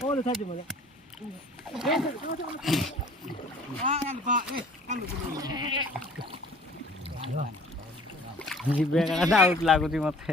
Ô, được thay gì mà đấy. Ăn vợ đi, ăn được cái gì. ବେଗା doubt ଲାଗୁଛି ମତେ।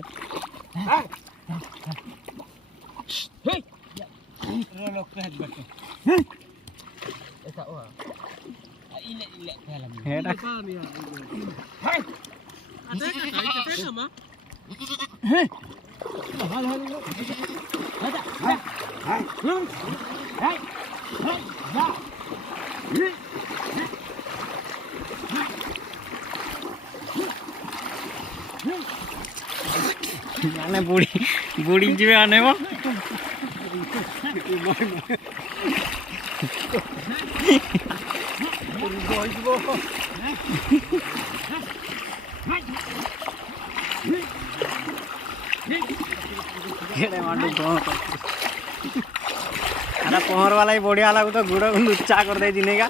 ମାନେ ବୁଡ଼ି ଯିବେ ଅନେବ। ପହଁର ବାଲା ବଢିଆ ଲାଗୁ ତ ଗୁଡ ଲୁଚା କରିଦେଇ ଦିନେକା।